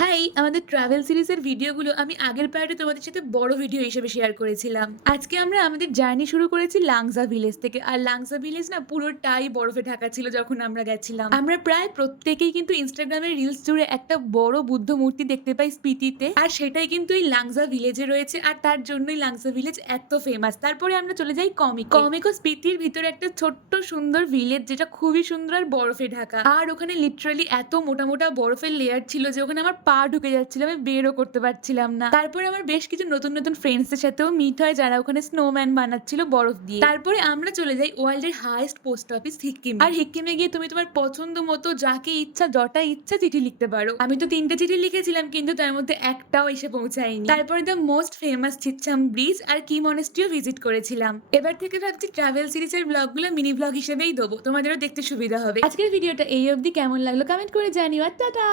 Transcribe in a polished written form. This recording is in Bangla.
হাই! আমাদের ট্রাভেল সিরিজের ভিডিওগুলো আমি আগের পার্টে তোমাদের সাথে বড় ভিডিও হিসেবে শেয়ার করেছিলাম। আজকে আমরা আমাদের জার্নি শুরু করেছি লাংজা ভিলেজ থেকে। আর লাংজা ভিলেজ না পুরোটাই বরফে ঢাকা ছিল যখন আমরা গেছিলাম। আমরা প্রায় প্রত্যেকেই কিন্তু ইনস্টাগ্রামের রিলস জুড়ে একটা বড় বুদ্ধ মূর্তি দেখতে পাই স্পিতিতে। আর সেটাই কিন্তু এই লাংজা ভিলেজে রয়েছে আর তার জন্যই লাংজা ভিলেজ এত ফেমাস। তারপরে আমরা চলে যাই কমিকে। কমিক ও স্পিতির ভিতরে একটা ছোট্ট সুন্দর ভিলেজ যেটা খুবই সুন্দর আর বরফে ঢাকা। আর ওখানে লিটারালি এত মোটা মোটা বরফের লেয়ার ছিল যে ওখানে আমার পা ঢুকে যাচ্ছিল, আমি বেরও করতে পারছিলাম না। তারপরে আমার বেশ কিছু নতুন নতুন ফ্রেন্ডসদের সাথেও মিট হয় যারা ওখানে স্নোম্যান বানাচ্ছিল বরফ দিয়ে। তারপরে আমরা চলে যাই ওয়ার্ল্ডের হাইয়েস্ট পোস্ট অফিস হিক্কিম। আর হিক্কিমে গিয়ে তুমি তোমার পছন্দ মতো যাকে ইচ্ছা যটা ইচ্ছা চিঠি লিখতে পারো। আমি তো 3টে চিঠি লিখেছিলাম কিন্তু তার মধ্যে একটাও এসে পৌঁছায়নি। তারপরে দ্য মোস্ট ফেমাস চিচ্ছাম ব্রিজ আর কি মনেস্ট্রিও ভিজিট করেছিলাম। এবার থেকে ভাবছি ট্রাভেল সিরিজের ব্লগগুলো মিনি ব্লগ হিসেবেই দেবো, তোমাদেরও দেখতে সুবিধা হবে। আজকের ভিডিওটা এই অবধি। কেমন লাগলো কমেন্ট করে জানিও। আর টাটা।